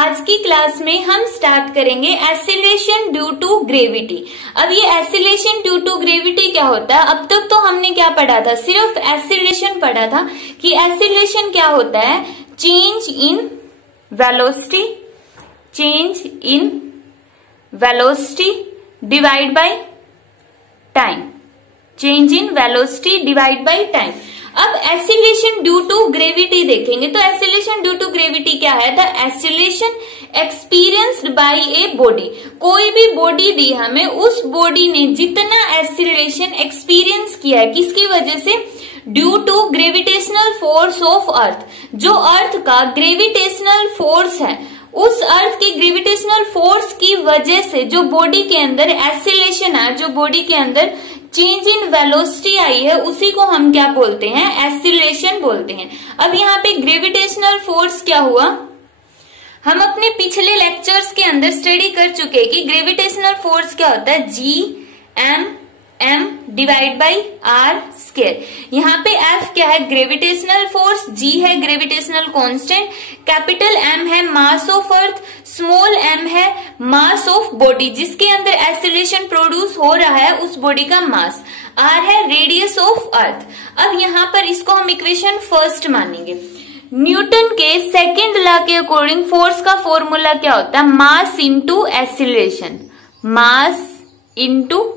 आज की क्लास में हम स्टार्ट करेंगे एक्सीलरेशन ड्यू टू ग्रेविटी। अब ये एक्सीलरेशन ड्यू टू ग्रेविटी क्या होता है? अब तक तो हमने क्या पढ़ा था? सिर्फ एक्सीलरेशन पढ़ा था कि एक्सीलरेशन क्या होता है? Change in velocity, change in velocity divide by time, change in velocity divide by time. अब एक्सीलरेशन ड्यू टू ग्रेविटी देखेंगे तो एक्सीलरेशन ड्यू टू ग्रेविटी क्या है? The acceleration experienced bye a body. कोई भी बॉडी दी हमें, उस बॉडी ने जितना एक्सीलरेशन एक्सपीरियंस किया है किसकी वजह से? Due to gravitational force of earth. जो अर्थ का ग्रेविटेशनल फोर्स है, उस अर्थ के ग्रेविटेशनल फोर्स की वजह से जो बॉडी के अंदर एक्सीलरेशन है, जो बॉडी के अंदर चेंज इन वेलोसिटी आई है, उसी को हम क्या बोलते हैं? एक्सीलरेशन बोलते हैं। अब यहाँ पे ग्रेविटेशनल फोर्स क्या हुआ? हम अपने पिछले लेक्चर्स के अंदर स्टडी कर चुके हैं कि ग्रेविटेशनल फोर्स क्या होता है? G(m) divide by R square. यहाँ पे F क्या है? ग्रेविटेशनल फोर्स, G है ग्रेविटेशनल कांस्टेंट, कैपिटल M है mass of earth, small m है मास ऑफ बॉडी जिसके अंदर एक्सीलरेशन प्रोड्यूस हो रहा है, उस बॉडी का मास, R है रेडियस ऑफ अर्थ। अब यहाँ पर इसको हम इक्वेशन फर्स्ट मानेंगे। न्यूटन के सेकेंड लॉ के अकॉर्डिंग फोर्स का फॉर्मूला क्या होता है? Mass into acceleration, mass into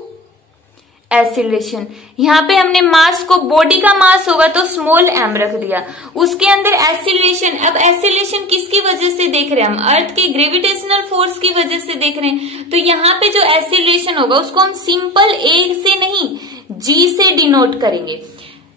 acceleration. यहाँ पे हमने मास को, बॉडी का मास होगा तो स्मॉल m रख दिया, उसके अंदर एक्सीलरेशन। अब एक्सीलरेशन किसकी वजह से देख रहे हैं हम? अर्थ के ग्रेविटेशनल फोर्स की वजह से देख रहे हैं। तो यहाँ पे जो एक्सीलरेशन होगा उसको हम सिंपल a से नहीं g से डिनोट करेंगे।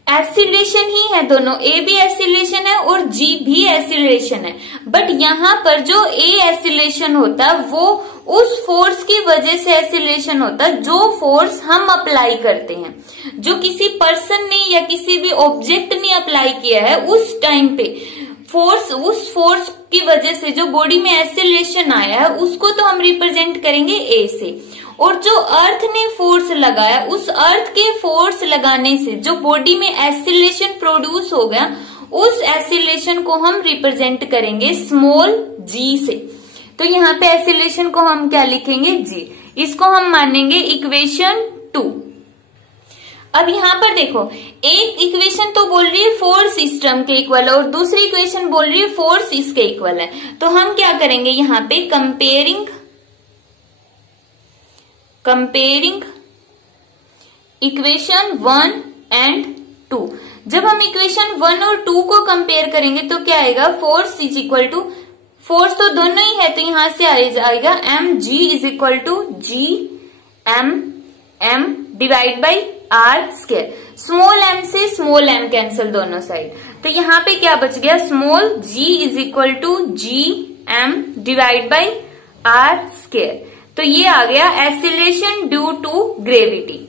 एक्सीलरेशन ही है दोनों, a भी एक्सीलरेशन है और g भी एक्सीलरेशन है, बट यहाँ पर जो a एक्सीलरेशन होता है वो उस फोर्स की वजह से एक्सीलरेशन होता है जो फोर्स हम अप्लाई करते हैं। जो किसी पर्सन ने या किसी भी ऑब्जेक्ट ने अप्लाई किया है उस टाइम पे फोर्स, उस फोर्स की वजह से जो बॉडी में एक्सीलरेशन आया है उसको तो हम रिप्रेजेंट करेंगे a से। और जो अर्थ ने फोर्स लगाया, उस अर्थ के फोर्स लगाने से जो बॉडी में एक्सीलरेशन प्रोड्यूस हो गया, उस एक्सीलरेशन को हम रिप्रेजेंट करेंगे स्मॉल g से। तो यहाँ पे एक्सीलरेशन को हम क्या लिखेंगे? g। इसको हम मानेंगे इक्वेशन 2। अब यहाँ पर देखो, एक इक्वेशन तो बोल रही है फोर्स सिस्टम के इक्वल है और दूसरी इक्वेशन बोल रही है फोर्स इसके इक्वल है। तो हम क्या करेंगे यहाँ पे? Comparing equation 1 and 2। जब हम इक्वेशन 1 और 2 को कंपेयर करेंगे तो क्या आएगा? Force is equal to, force तो दोनों ही है तो यहां से आएगा mg is equal to m divide by R square. Small m से स्मॉल m कैंसिल दोनों साइड, तो यहाँ पे क्या बच गया? Small g is equal to m divide by R square. तो ये आ गया acceleration due to gravity,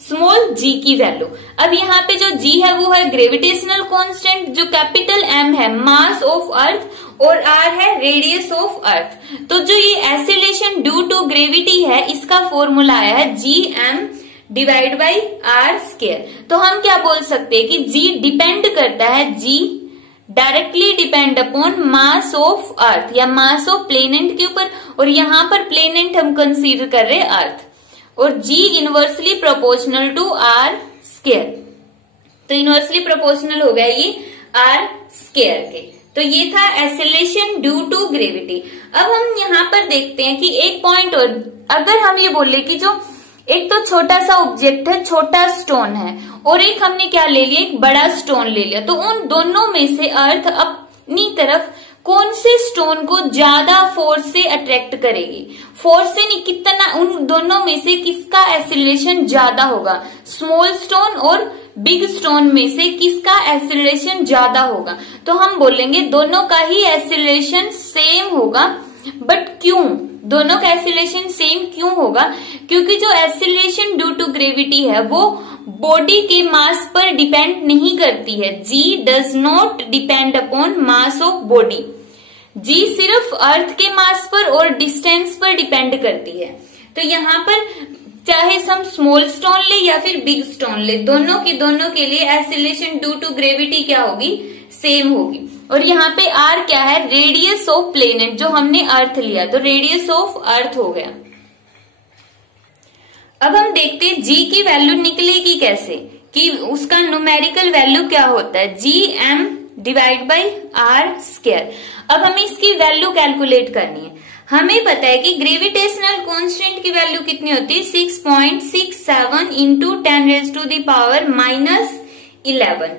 small g की वैल्यू। अब यहाँ पे जो g है वो है ग्रेविटेशनल कांस्टेंट, जो कैपिटल M है मास ऑफ अर्थ और r है रेडियस ऑफ अर्थ। तो जो ये एक्सीलरेशन ड्यू टू ग्रेविटी है इसका फॉर्मूला आया है Gm divide by R square. तो हम क्या बोल सकते हैं कि g डिपेंड करता है, g directly depend upon mass of earth या मास ऑफ प्लेनेट के ऊपर, और यहाँ पर प्लेनेट हम कंसीडर कर रहे हैं अर्थ, और g inversely proportional to R square. तो इनवर्सली प्रोपोर्शनल हो गया ये आर स्क्वायर के। तो ये था एक्सीलरेशन ड्यू टू ग्रेविटी। अब हम यहाँ पर देखते हैं कि एक पॉइंट और, अगर हम ये बोले कि जो एक तो छोटा सा ऑब्जेक्ट है, छोटा स्टोन है, और एक हमने क्या ले लिया? एक बड़ा स्टोन ले लिया, तो उन दोनों में से अर्थ अपनी तरफ कौन से स्टोन को ज्यादा फोर्स से अट्रैक्ट करेगी? फोर्स से नहीं, कितना, उन दोनों में से किसका एक्सीलरेशन ज्यादा होगा? स्मॉल स्टोन और बिग स्टोन में से किसका एक्सीलरेशन ज्यादा होगा? तो हम बोलेंगे दोनों का ही एक्सीलरेशन सेम होगा। बट क्यों दोनों का एक्सीलरेशन सेम क्यों होगा? क्योंकि जो एक्सीलरेशन ड्यू टू ग्रेविटी है वो बॉडी के मास पर डिपेंड नहीं करती है। g does not depend upon mass of body. g सिर्फ अर्थ के मास पर और डिस्टेंस पर डिपेंड करती है। तो यहाँ पर चाहे हम स्मॉल स्टोन ले या फिर बिग स्टोन ले, दोनों के लिए एक्सीलरेशन ड्यू टू ग्रेविटी क्या होगी? सेम होगी। और यहाँ पे r क्या है, रेडियस ऑफ प्लेनेट, जो हमने अर्थ लिया, तो रेडियस ऑफ अर्थ हो गया। अब हम देखते हैं g की वैल्यू निकलेगी कैसे, कि उसका न्यूमेरिकल वैल्यू क्या होता है, gm divide by R square. अब हमें इसकी वैल्यू कैलकुलेट करनी है। हमें पता है कि ग्रेविटेशनल कांस्टेंट की वैल्यू कितनी होती है, 6.67 इंटू 10⁻⁻11।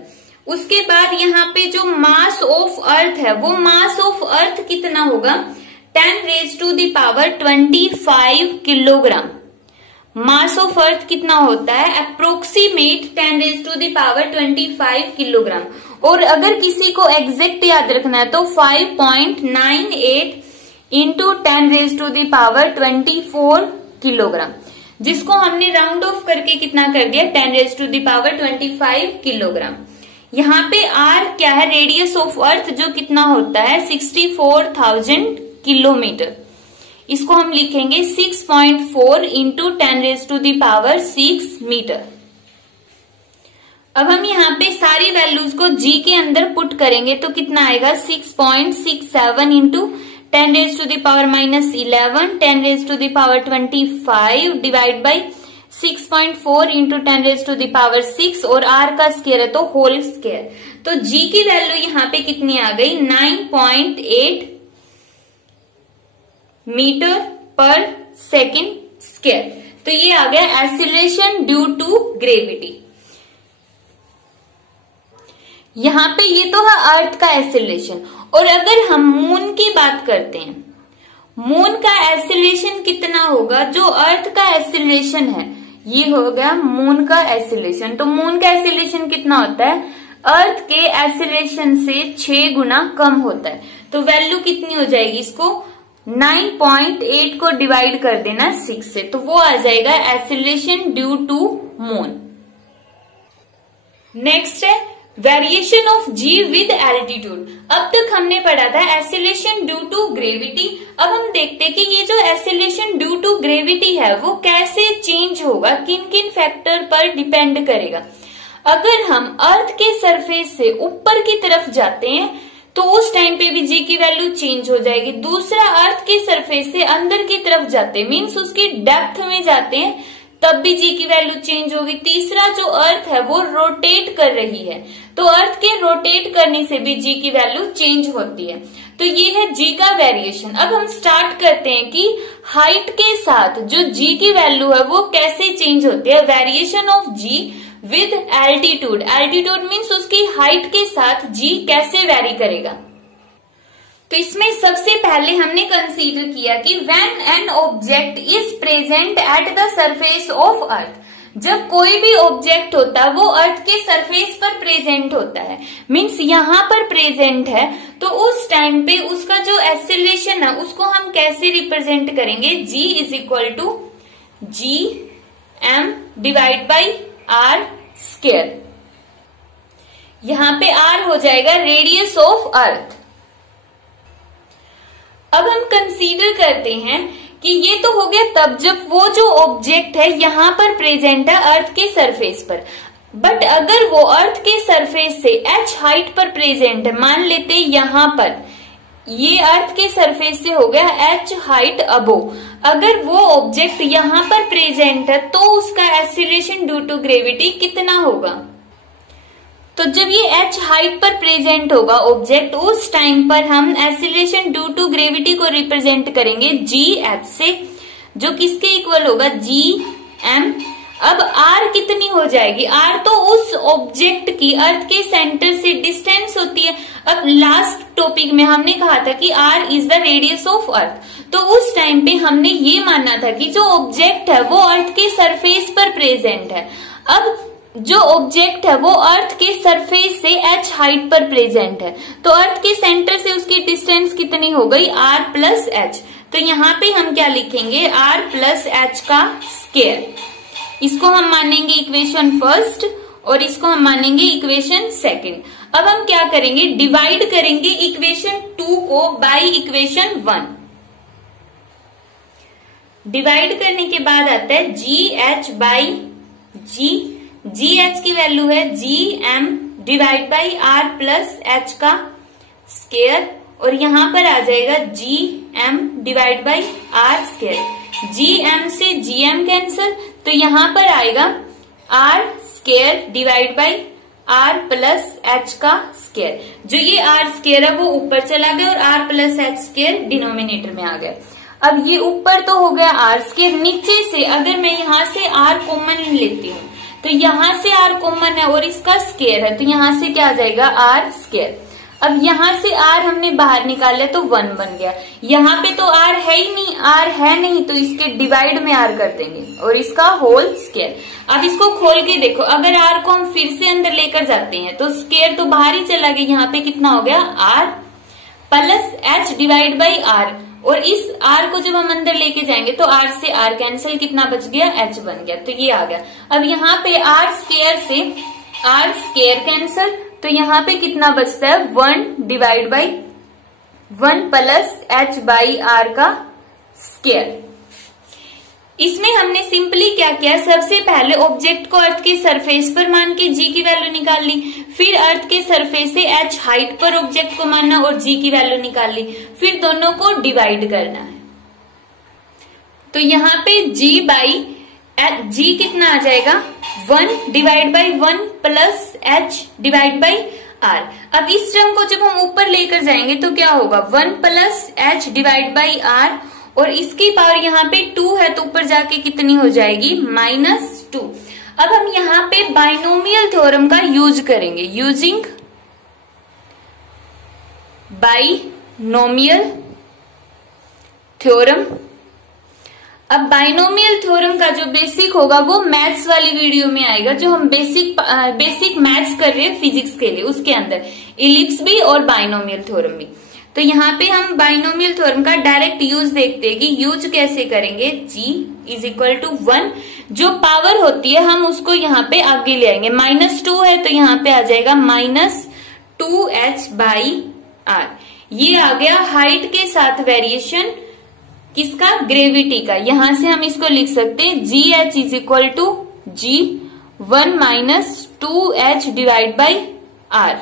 उसके बाद यहाँ पे जो मास ऑफ अर्थ है, वो मास ऑफ अर्थ कितना होगा, 10⁻25 किलोग्राम। मास ऑफ अर्थ कितना होता है, अप्रोक्सीमेट 10⁻25 किलोग्राम। और अगर किसी को एग्जैक्ट याद रखना है तो 5.98 इंटू 10⁻24 किलोग्राम, जिसको हमने राउंड ऑफ करके कितना कर दिया, 10⁻25 किलोग्राम। यहाँ पे r क्या है, रेडियस ऑफ अर्थ, जो कितना होता है 64,000 किलोमीटर। इसको हम लिखेंगे 6.4 इंटू 10⁻6 मीटर। अब हम यहाँ पे सारी वैल्यूज को g के अंदर पुट करेंगे तो कितना आएगा, 6.67 इंटू 10⁻11, 10⁻25 डिवाइड बाई 6.4 इंटू 10⁻6 और r का स्क्वायर है तो होल स्क्वायर। तो g की वैल्यू यहाँ पे कितनी आ गई, 9.8 मीटर पर सेकेंड स्क्वायर। तो ये आ गया एक्सीलरेशन ड्यू टू ग्रेविटी। यहाँ पे ये तो है अर्थ का एक्सीलरेशन। और अगर हम मून की बात करते हैं, मून का एक्सीलरेशन कितना होगा, जो अर्थ का एक्सीलरेशन है ये हो गया मून का एक्सीलरेशन। तो मून का एक्सीलरेशन कितना होता है, अर्थ के एक्सीलरेशन से 6 गुना कम होता है। तो वैल्यू कितनी हो जाएगी, इसको 9.8 को डिवाइड कर देना 6 से, तो वो आ जाएगा acceleration due to moon. Next है variation of g with altitude. अब तक हमने पढ़ा था एक्सीलरेशन ड्यू टू ग्रेविटी। अब हम देखते हैं कि ये जो एक्सीलरेशन ड्यू टू ग्रेविटी है वो कैसे चेंज होगा, किन किन फैक्टर पर डिपेंड करेगा। अगर हम अर्थ के सरफेस से ऊपर की तरफ जाते हैं तो उस टाइम पे भी g की वैल्यू चेंज हो जाएगी। दूसरा, अर्थ के सरफेस से अंदर की तरफ जाते हैं, मीन्स उसकी डेप्थ में जाते हैं, तब भी g की वैल्यू चेंज होगी। तीसरा, जो अर्थ है वो रोटेट कर रही है, तो अर्थ के रोटेट करने से भी g की वैल्यू चेंज होती है। तो ये है g का वेरिएशन। अब हम स्टार्ट करते हैं कि हाइट के साथ जो g की वैल्यू है वो कैसे चेंज होती है। Variation of g with altitude. Altitude means उसकी हाइट के साथ g कैसे वेरी करेगा। तो इसमें सबसे पहले हमने कंसीडर किया कि when an object is present at the surface of अर्थ, जब कोई भी ऑब्जेक्ट होता है वो अर्थ के सरफेस पर प्रेजेंट होता है, मीन्स यहाँ पर प्रेजेंट है, तो उस टाइम पे उसका जो एक्सीलरेशन है उसको हम कैसे रिप्रेजेंट करेंगे, g is equal to gm divide by R square. यहाँ पे r हो जाएगा रेडियस ऑफ अर्थ। अब हम कंसीडर करते हैं कि ये तो हो गया तब जब वो जो ऑब्जेक्ट है यहाँ पर प्रेजेंट है अर्थ के सरफेस पर। बट अगर वो अर्थ के सरफेस से h हाइट पर प्रेजेंट है, मान लेते यहाँ पर ये अर्थ के सरफेस से हो गया h हाइट अबोव, अगर वो ऑब्जेक्ट यहाँ पर प्रेजेंट है तो उसका एक्सीलरेशन ड्यू टू ग्रेविटी कितना होगा। तो जब ये h हाइट पर प्रेजेंट होगा ऑब्जेक्ट, उस टाइम पर हम एक्सीलरेशन ड्यू टू ग्रेविटी को रिप्रेजेंट करेंगे gh से, जो किसके इक्वल होगा, gm। अब r कितनी हो जाएगी, r तो उस ऑब्जेक्ट की अर्थ के सेंटर से डिस्टेंस होती है। अब लास्ट टॉपिक में हमने कहा था कि r is the radius of earth, तो उस टाइम पे हमने ये माना था कि जो ऑब्जेक्ट है वो अर्थ के सरफेस पर प्रेजेंट है। अब जो ऑब्जेक्ट है वो अर्थ के सरफेस से h हाइट पर प्रेजेंट है, तो अर्थ के सेंटर से उसकी डिस्टेंस कितनी हो गई, r प्लस h। तो यहाँ पे हम क्या लिखेंगे, r प्लस h का स्क्वायर। इसको हम मानेंगे इक्वेशन फर्स्ट और इसको हम मानेंगे इक्वेशन सेकंड। अब हम क्या करेंगे, डिवाइड करेंगे इक्वेशन 2 को बाय इक्वेशन 1। डिवाइड करने के बाद आता है gh बाई g। gh की वैल्यू है gm divide by r plus h का स्क्वायर और यहाँ पर आ जाएगा GM divide by R square. GM से GM कैंसिल, तो यहाँ पर आएगा R square divide by R plus H का स्क्वायर। जो ये R स्क्वायर है वो ऊपर चला गया और R plus H square denominator में आ गया। अब ये ऊपर तो हो गया R स्क्वायर, नीचे से अगर मैं यहाँ से R कॉमन लेती हूँ तो यहाँ से R कॉमन है और इसका स्क्वायर है, तो यहाँ से क्या आ जाएगा R स्क्वायर। अब यहाँ से R हमने बाहर निकाला तो 1 बन गया। यहाँ पे तो R है ही नहीं, R है नहीं तो इसके डिवाइड में R कर देंगे और इसका होल स्क्वायर। अब इसको खोल के देखो, अगर R को हम फिर से अंदर लेकर जाते हैं तो स्क्वायर तो बाहर ही चला गया। यहाँ पे कितना हो गया R plus H divide by R, और इस R को जब हम अंदर लेके जाएंगे तो R से R कैंसिल, कितना बच गया H बन गया, तो ये आ गया। अब यहाँ पे R स्क्वायर से R स्क्वायर कैंसिल, तो यहाँ पे कितना बचता है 1 divide by 1 plus H by R का स्क्वायर। इसमें हमने सिंपली क्या किया, सबसे पहले ऑब्जेक्ट को अर्थ के सरफेस पर मान के G की वैल्यू निकाल ली, फिर अर्थ के सरफेस से H हाइट पर ऑब्जेक्ट को मानना और G की वैल्यू निकाल ली, फिर दोनों को डिवाइड करना है। तो यहाँ पे G कितना आ जाएगा 1 divide by 1 plus H divide by R। अब इस टर्म को जब हम ऊपर लेकर जाएंगे तो क्या होगा 1 plus H divide by R, और इसकी पावर यहाँ पे 2 है तो ऊपर जाके कितनी हो जाएगी -2। अब हम यहाँ पे बाइनोमियल थ्योरम का यूज करेंगे, यूजिंग बाइनोमियल थ्योरम। अब बाइनोमियल थ्योरम का जो बेसिक होगा वो मैथ्स वाली वीडियो में आएगा, जो हम बेसिक मैथ्स कर रहे हैं फिजिक्स के लिए, उसके अंदर इलिप्स भी और बाइनोमियल थ्योरम भी। तो यहाँ पे हम बाइनोमियल थ्योरम का डायरेक्ट यूज देखते हैं कि यूज कैसे करेंगे। G इज इक्वल टू 1, जो पावर होती है हम उसको यहाँ पे आगे ले आएंगे, -2 है तो यहाँ पे आ जाएगा -2H बाई R। ये आ गया हाइट के साथ वेरिएशन किसका, ग्रेविटी का। यहां से हम इसको लिख सकते हैं GH is equal to G1 minus 2H divide by R।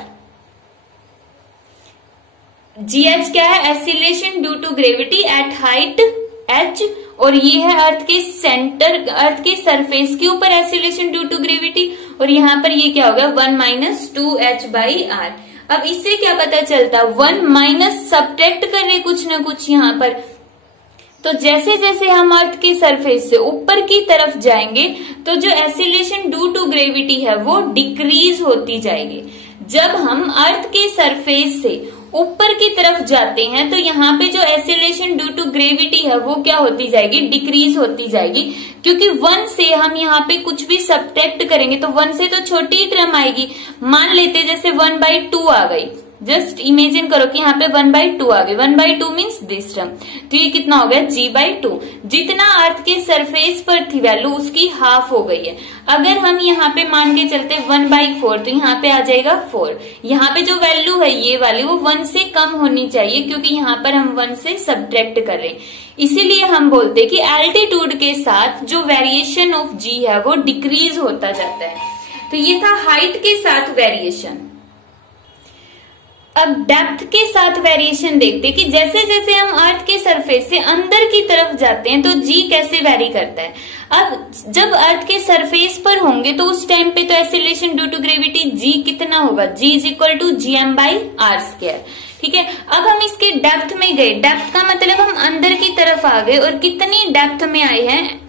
GH क्या है, acceleration due to gravity at height H, और ये है अर्थ के सेंटर, अर्थ के सरफेस के ऊपर एसिलेशन ड्यू टू ग्रेविटी, और यहाँ पर ये क्या होगा 1 माइनस 2H बाई R। अब इससे क्या पता चलता, 1 माइनस सब्ट्रैक्ट कर रहे कुछ ना कुछ यहाँ पर, तो जैसे जैसे हम अर्थ के सरफेस से ऊपर की तरफ जाएंगे तो जो एसिलेशन ड्यू टू ग्रेविटी है वो डिक्रीज होती जाएगी। जब हम अर्थ के सरफेस से ऊपर की तरफ जाते हैं तो यहाँ पे जो एसिलेशन ड्यू टू ग्रेविटी है वो क्या होती जाएगी, डिक्रीज होती जाएगी, क्योंकि 1 से हम यहाँ पे कुछ भी सब्ट्रैक्ट करेंगे तो 1 से तो छोटी ही टर्म आएगी। मान लेते जैसे 1/2 आ गई, जस्ट इमेजिन करो कि यहाँ पे 1/2 आ गई, 1/2 मीन्स दिस टर्म, तो ये कितना हो गया G/2। जितना अर्थ के सरफेस पर थी वैल्यू उसकी हाफ हो गई है। अगर हम यहाँ पे मान के चलते 1/4 तो यहाँ पे आ जाएगा 4। यहाँ पे जो वैल्यू है ये वाली वो 1 से कम होनी चाहिए, क्योंकि यहाँ पर हम 1 से सब्ट्रैक्ट कर रहे हैं। इसीलिए हम बोलते हैं कि एल्टीट्यूड के साथ जो वेरिएशन ऑफ G है वो डिक्रीज होता जाता है। तो ये था हाइट के साथ वेरिएशन। अब डेप्थ के साथ वेरिएशन देखते हैं कि जैसे जैसे हम अर्थ के सरफेस से अंदर की तरफ जाते हैं तो G कैसे वेरी करता है। अब जब अर्थ के सरफेस पर होंगे तो उस टाइम पे तो acceleration due to gravity G कितना होगा, G is equal to GM by R square. ठीक है, अब हम इसके डेप्थ में गए, डेप्थ का मतलब हम अंदर की तरफ आ गए, और कितनी डेप्थ में आए हैं,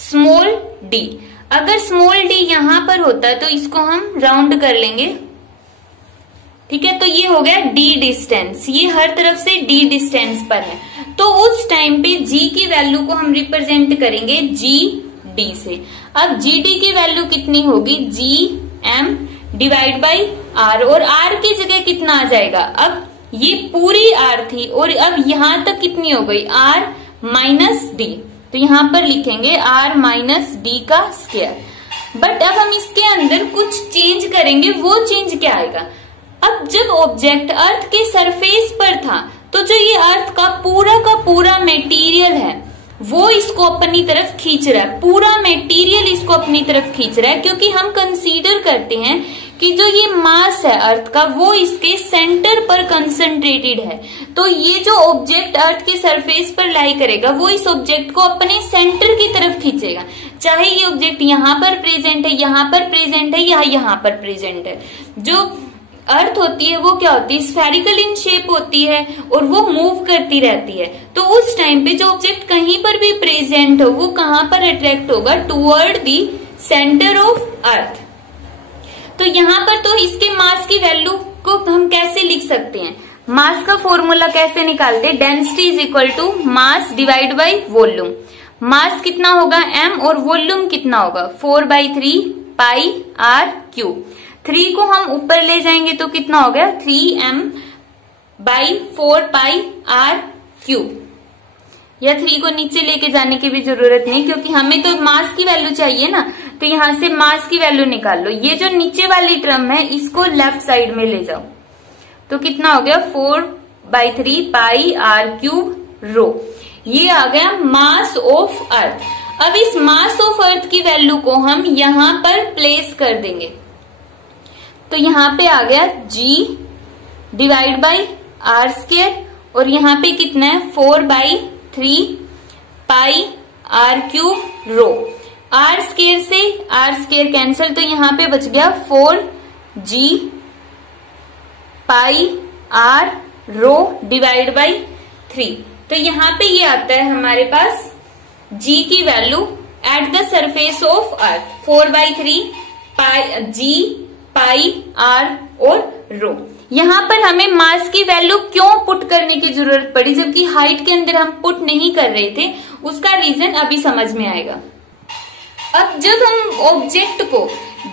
स्मॉल d। अगर स्मॉल d यहाँ पर होता तो इसको हम राउंड कर लेंगे, ठीक है, तो ये हो गया d डिस्टेंस, ये हर तरफ से d डिस्टेंस पर है, तो उस टाइम पे G की वैल्यू को हम रिप्रेजेंट करेंगे GD से। अब GD की वैल्यू कितनी होगी, GM डिवाइड बाई R, और R की जगह कितना आ जाएगा, अब ये पूरी R थी और अब यहां तक कितनी हो गई R माइनस D, तो यहां पर लिखेंगे R माइनस D का स्क्वायर। बट अब हम इसके अंदर कुछ चेंज करेंगे, वो चेंज क्या आएगा, अब जब ऑब्जेक्ट अर्थ के सरफेस पर था तो जो ये अर्थ का पूरा मटेरियल है वो इसको अपनी तरफ खींच रहा है, पूरा मटेरियल इसको अपनी तरफ खींच रहा है, क्योंकि हम कंसीडर करते हैं कि जो ये मास है अर्थ का वो इसके सेंटर पर कंसंट्रेटेड है। तो ये जो ऑब्जेक्ट अर्थ के सरफेस पर लाई करेगा वो इस ऑब्जेक्ट को अपने सेंटर की तरफ खींचेगा, चाहे ये ऑब्जेक्ट यहाँ पर प्रेजेंट है, यहाँ पर प्रेजेंट है या यहाँ पर प्रेजेंट है। जो अर्थ होती है वो क्या होती है, स्फेरिकल इन शेप होती है और वो मूव करती रहती है। तो उस टाइम पे जो ऑब्जेक्ट कहीं पर भी प्रेजेंट हो वो कहाँ पर अट्रैक्ट होगा, toward the centre of earth. तो यहाँ पर तो इसके मास की वैल्यू को हम कैसे लिख सकते हैं, मास का फॉर्मूला कैसे निकालते हैं, density is equal to mass divide by volume. Mass कितना होगा m और वॉल्यूम कितना होगा 4/3 पाई r क्यूब। 3 को हम ऊपर ले जाएंगे तो कितना हो गया 3m/4 पाई r क्यूब, या 3 को नीचे लेके जाने की भी जरूरत नहीं क्योंकि हमें तो मास की वैल्यू चाहिए ना, तो यहां से मास की वैल्यू निकाल लो। ये जो नीचे वाली टर्म है इसको लेफ्ट साइड में ले जाओ तो कितना हो गया 4/3 पाई r क्यूब रो। ये आ गया मास ऑफ अर्थ। अब इस मास ऑफ अर्थ की वैल्यू को हम यहां पर प्लेस कर देंगे तो यहां पे आ गया g divide by r square और यहाँ पे कितना है 4/3 pi r cube rho. r square से r स्क्वायर कैंसिल तो यहाँ पे बच गया 4g pi r rho divide by 3। तो यहाँ पे ये आता है हमारे पास g की value at the surface of earth 4/3 pi g pi r और रो। यहाँ पर हमें मास की वैल्यू क्यों पुट करने की जरूरत पड़ी जबकि हाइट के अंदर हम पुट नहीं कर रहे थे, उसका रीजन अभी समझ में आएगा। अब जब हम ऑब्जेक्ट को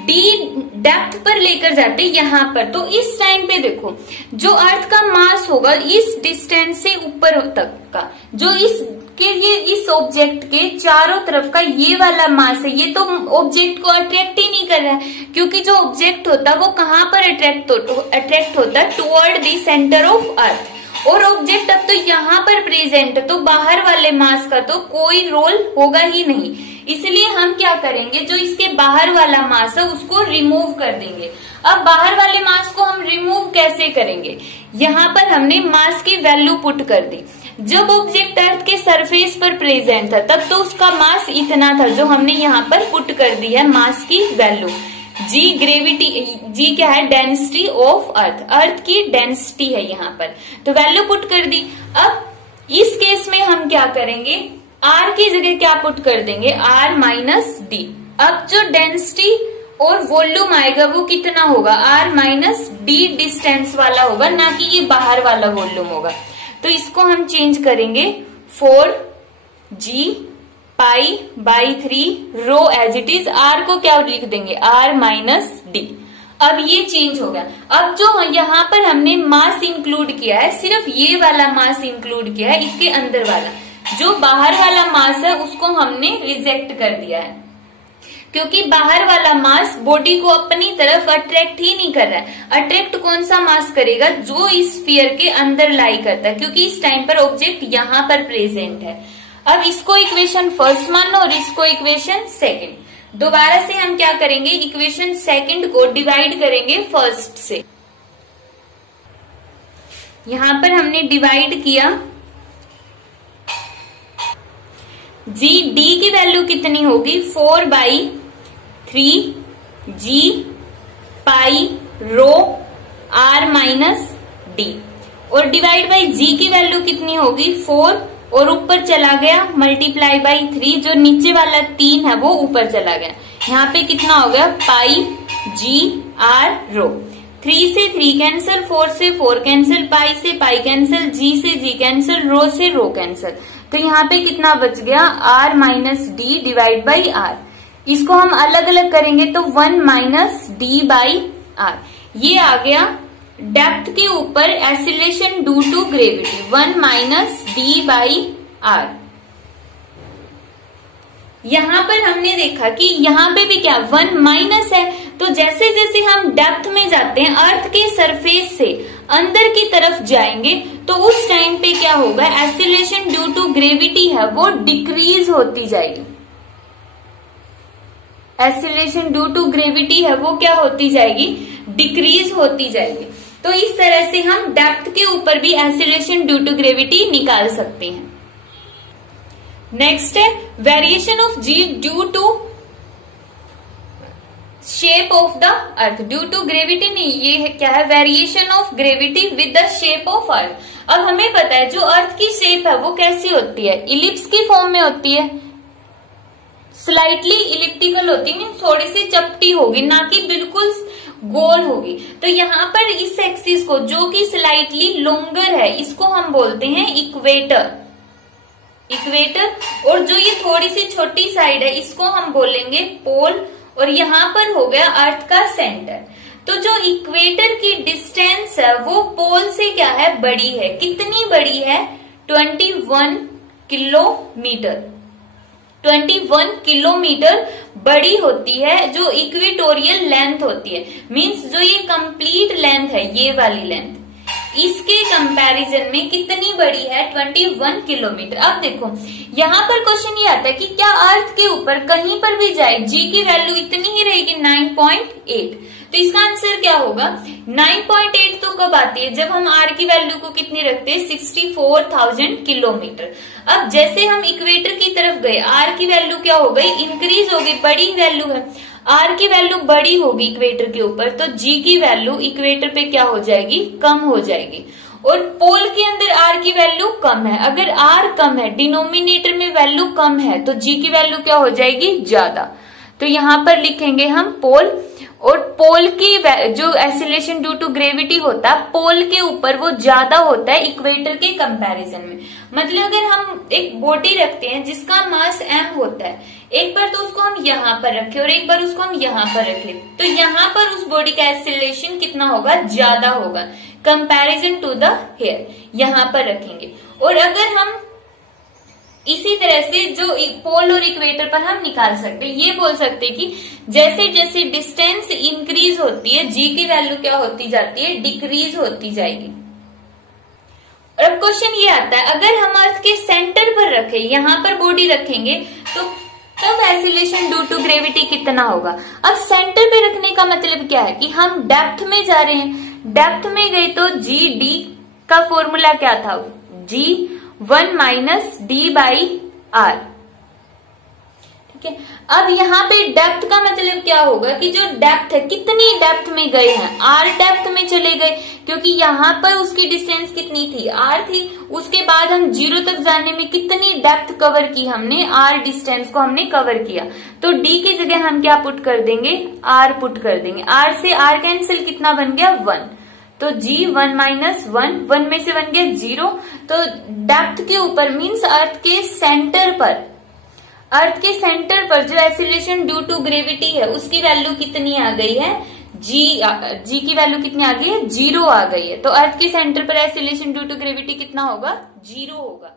डी डेप्थ पर लेकर जाते यहाँ पर तो इस टाइम पे देखो जो अर्थ का मास होगा इस डिस्टेंस से ऊपर तक का, जो इसके लिए इस ऑब्जेक्ट के चारों तरफ का ये वाला मास है, ये तो ऑब्जेक्ट को अट्रैक्ट ही नहीं कर रहा है क्योंकि जो ऑब्जेक्ट होता है वो कहाँ पर अट्रैक्ट होता है toward the centre of earth. और ऑब्जेक्ट अब तो यहाँ पर प्रेजेंट है तो बाहर वाले मास का तो कोई रोल होगा ही नहीं, इसलिए हम क्या करेंगे जो इसके बाहर वाला मास है उसको रिमूव कर देंगे। अब बाहर वाले मास को हम रिमूव कैसे करेंगे, यहाँ पर हमने मास की वैल्यू पुट कर दी। जब ऑब्जेक्ट अर्थ के सरफेस पर प्रेजेंट था तब तो उसका मास इतना था जो हमने यहाँ पर पुट कर दी है मास की वैल्यू। जी ग्रेविटी, जी क्या है डेंसिटी ऑफ अर्थ, अर्थ की डेंसिटी है यहाँ पर, तो वैल्यू पुट कर दी। अब इस केस में हम क्या करेंगे, r की जगह क्या पुट कर देंगे r माइनस डी। अब जो डेंसिटी और वॉल्यूम आएगा वो कितना होगा r माइनस डी डिस्टेंस वाला होगा, ना कि ये बाहर वाला वॉल्यूम होगा। तो इसको हम चेंज करेंगे 4g pi by 3 rho as it is, r को क्या लिख देंगे r माइनस डी। अब ये चेंज होगा। अब जो यहाँ पर हमने मास इंक्लूड किया है सिर्फ ये वाला मास इंक्लूड किया है, इसके अंदर वाला जो बाहर वाला मास है उसको हमने रिजेक्ट कर दिया है क्योंकि बाहर वाला मास बॉडी को अपनी तरफ अट्रैक्ट ही नहीं कर रहा है। अट्रैक्ट कौन सा मास करेगा, जो इस स्फीयर के अंदर लाई करता है क्योंकि इस टाइम पर ऑब्जेक्ट यहाँ पर प्रेजेंट है। अब इसको इक्वेशन फर्स्ट मान लो और इसको इक्वेशन सेकंड। दोबारा से हम क्या करेंगे, इक्वेशन सेकंड को डिवाइड करेंगे फर्स्ट से। यहां पर हमने डिवाइड किया, जी डी की वैल्यू कितनी होगी 4/3 जी पाई रो r माइनस डी, और डिवाइड बाई जी की वैल्यू कितनी होगी 4 और ऊपर चला गया मल्टीप्लाई बाई 3, जो नीचे वाला 3 है वो ऊपर चला गया। यहाँ पे कितना हो गया पाई जी आर रो। 3 से 3 कैंसिल, 4 से 4 कैंसिल, पाई से पाई कैंसिल, जी से जी कैंसिल, रो से रो कैंसिल। तो यहाँ पे कितना बच गया r minus D divide by R. इसको हम अलग अलग करेंगे तो 1 माइनस डी बाई आर। ये आ गया डेप्थ के ऊपर acceleration due to gravity 1 minus D by R. यहां पर हमने देखा कि यहाँ पे भी क्या 1 माइनस है, तो जैसे जैसे हम डेप्थ में जाते हैं अर्थ के सरफेस से अंदर की तरफ जाएंगे तो उस टाइम पे क्या होगा, एक्सीलरेशन ड्यू टू ग्रेविटी है वो डिक्रीज होती जाएगी। एसिलेशन ड्यू टू ग्रेविटी है वो क्या होती जाएगी, डिक्रीज होती जाएगी। तो इस तरह से हम डेप्थ के ऊपर भी एसिलेशन ड्यू टू ग्रेविटी निकाल सकते हैं। नेक्स्ट है variation of G due to shape of the earth. Due to gravity नहीं, ये क्या है, variation of gravity with the shape of earth. अब हमें पता है जो अर्थ की शेप है वो कैसी होती है, इलिप्स की फॉर्म में होती है, स्लाइटली इलिप्टिकल होती है, थोड़ी सी चपटी होगी, ना कि बिल्कुल गोल होगी। तो यहाँ पर इस एक्सिस को जो कि स्लाइटली लॉन्गर है इसको हम बोलते हैं इक्वेटर। और जो ये थोड़ी सी छोटी साइड है इसको हम बोलेंगे पोल। और यहाँ पर हो गया अर्थ का सेंटर। तो जो इक्वेटर की डिस्टेंस है वो पोल से क्या है, बड़ी है। कितनी बड़ी है, 21 किलोमीटर। 21 किलोमीटर बड़ी होती है जो इक्वेटोरियल लेंथ होती है। मींस जो ये कंप्लीट लेंथ है, ये वाली लेंथ, इसके कंपैरिजन में कितनी बड़ी है, 21 किलोमीटर। अब देखो यहाँ पर क्वेश्चन ये आता है कि क्या अर्थ के ऊपर कहीं पर भी जाए जी की वैल्यू इतनी ही रहेगी 9.8। तो इसका आंसर क्या होगा, 9.8 तो कब आती है, जब हम आर की वैल्यू को कितनी रखते हैं, 64,000 किलोमीटर। अब जैसे हम इक्वेटर की तरफ गए, आर की वैल्यू क्या हो गई, इंक्रीज हो गई, बड़ी वैल्यू है। आर की वैल्यू बड़ी होगी इक्वेटर के ऊपर, तो जी की वैल्यू इक्वेटर पे क्या हो जाएगी, कम हो जाएगी। और पोल के अंदर आर की वैल्यू कम है। अगर आर कम है, डिनोमिनेटर में वैल्यू कम है, तो जी की वैल्यू क्या हो जाएगी, ज्यादा। तो यहाँ पर लिखेंगे हम पोल। और पोल की जो एसिलेशन ड्यू टू ग्रेविटी होता है पोल के ऊपर वो ज्यादा होता है इक्वेटर के कंपैरिजन में। मतलब अगर हम एक बॉडी रखते हैं जिसका मास m होता है, एक बार तो उसको हम यहाँ पर रखें और एक बार उसको हम यहाँ पर रखें, तो यहाँ पर उस बॉडी का एसिलेशन कितना होगा, ज्यादा होगा कंपैरिजन टू द हेयर। यहाँ पर रखेंगे। और अगर हम इसी तरह से जो पोल और इक्वेटर पर हम निकाल सकते हैं, ये बोल सकते हैं कि जैसे जैसे डिस्टेंस इंक्रीज होती है जी की वैल्यू क्या होती जाती है, डिक्रीज होती जाएगी। और अब क्वेश्चन ये आता है, अगर हम अर्थ के सेंटर पर रखें, यहाँ पर बॉडी रखेंगे, तो तब एसिलेशन ड्यू टू ग्रेविटी कितना होगा। अब सेंटर पे रखने का मतलब क्या है कि हम डेप्थ में जा रहे हैं। डेप्थ में गए तो जी डी का फॉर्मूला क्या था, जी 1 माइनस डी बाई आर। ठीक है। अब यहाँ पे डेप्थ का मतलब क्या होगा कि जो डेप्थ है, कितनी डेप्थ में गए हैं, आर डेप्थ में चले गए, क्योंकि यहाँ पर उसकी डिस्टेंस कितनी थी, आर थी। उसके बाद हम 0 तक जाने में कितनी डेप्थ कवर की हमने, आर डिस्टेंस को हमने कवर किया। तो डी की जगह हम क्या पुट कर देंगे, आर पुट कर देंगे। आर से आर कैंसिल, कितना बन गया 1। तो जी 1 माइनस 1, 1 में से बन गया 0। तो डेप्थ के ऊपर मीन्स अर्थ के सेंटर पर जो एसिलेशन ड्यू टू ग्रेविटी है उसकी वैल्यू कितनी आ गई है, जी की वैल्यू कितनी आ गई है, 0 आ गई है। तो अर्थ के सेंटर पर एसिलेशन ड्यू टू ग्रेविटी कितना होगा, 0 होगा।